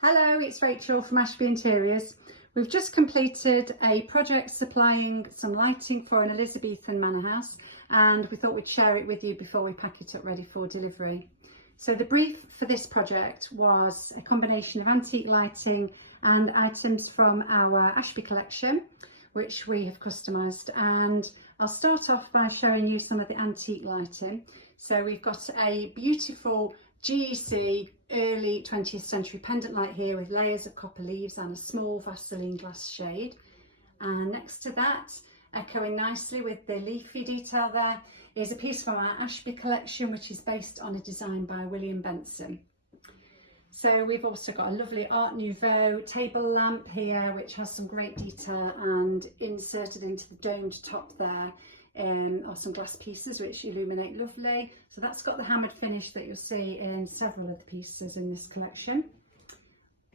Hello, it's Rachel from Ashby Interiors. We've just completed a project supplying some lighting for an Elizabethan manor house, and we thought we'd share it with you before we pack it up ready for delivery. So the brief for this project was a combination of antique lighting and items from our Ashby collection, which we have customised. And I'll start off by showing you some of the antique lighting. So we've got a beautiful GEC early 20th century pendant light here with layers of copper leaves and a small Vaseline glass shade. And next to that, echoing nicely with the leafy detail there, is a piece from our Ashby collection, which is based on a design by William Benson. So we've also got a lovely Art Nouveau table lamp here, which has some great detail, and inserted into the domed top there are some glass pieces which illuminate lovely. So that's got the hammered finish that you'll see in several of the pieces in this collection.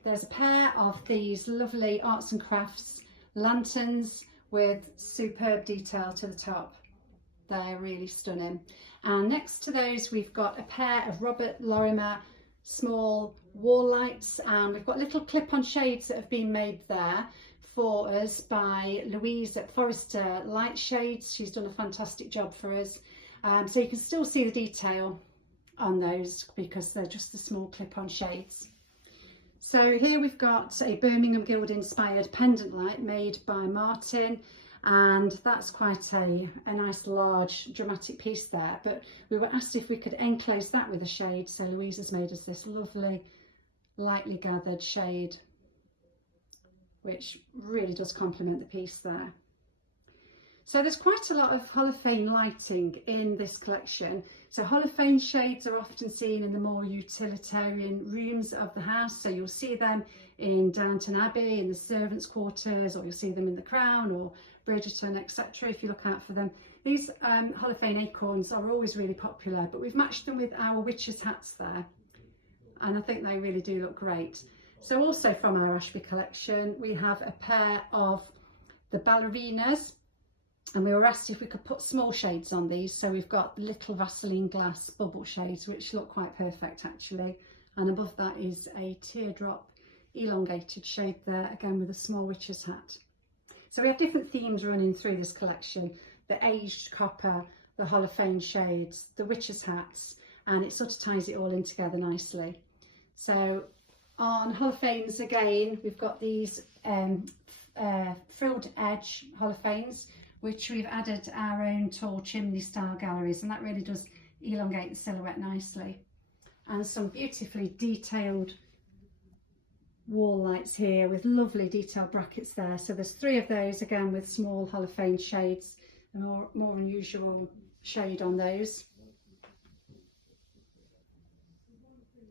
There's a pair of these lovely arts and crafts lanterns with superb detail to the top. They're really stunning. And next to those we've got a pair of Robert Lorimer small wall lights, and we've got little clip-on shades that have been made there for us by Louise at Forrester Light Shades. She's done a fantastic job for us. So you can still see the detail on those because they're just the small clip-on shades. So here we've got a Birmingham Guild inspired pendant light made by Martin, and that's quite a nice large dramatic piece there, but we were asked if we could enclose that with a shade, so Louise has made us this lovely lightly gathered shade, which really does complement the piece there. So there's quite a lot of holophane lighting in this collection. So holophane shades are often seen in the more utilitarian rooms of the house. So you'll see them in Downton Abbey, in the servants' quarters, or you'll see them in the Crown or Bridgerton, etc. if you look out for them. These holophane acorns are always really popular, but we've matched them with our witches' hats there, and I think they really do look great. So also from our Ashby collection, we have a pair of the ballerinas, and we were asked if we could put small shades on these. So we've got little Vaseline glass bubble shades, which look quite perfect actually. And above that is a teardrop elongated shade there, again with a small witch's hat. So we have different themes running through this collection: the aged copper, the holophane shades, the witch's hats, and it sort of ties it all in together nicely. So on holophanes again, we've got these frilled edge holophanes, which we've added our own tall chimney style galleries, and that really does elongate the silhouette nicely. And some beautifully detailed wall lights here with lovely detailed brackets there. So there's 3 of those, again with small holophane shades, a more unusual shade on those.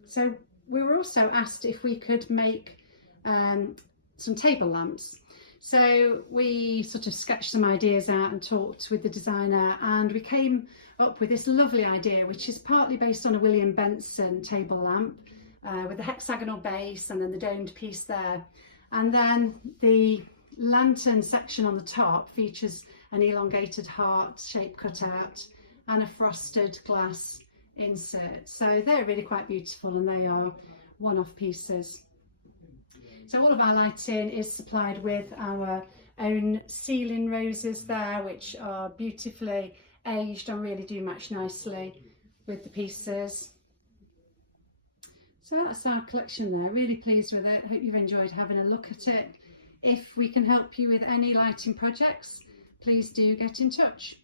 So we were also asked if we could make some table lamps. So we sort of sketched some ideas out and talked with the designer, and we came up with this lovely idea, which is partly based on a William Benson table lamp with a hexagonal base and then the domed piece there. And then the lantern section on the top features an elongated heart shape cutout and a frosted glass insert. So they're really quite beautiful, and they are one-off pieces. So all of our lighting is supplied with our own ceiling roses there, which are beautifully aged and really do match nicely with the pieces. So that's our collection there. Really pleased with it. Hope you've enjoyed having a look at it. If we can help you with any lighting projects, please do get in touch.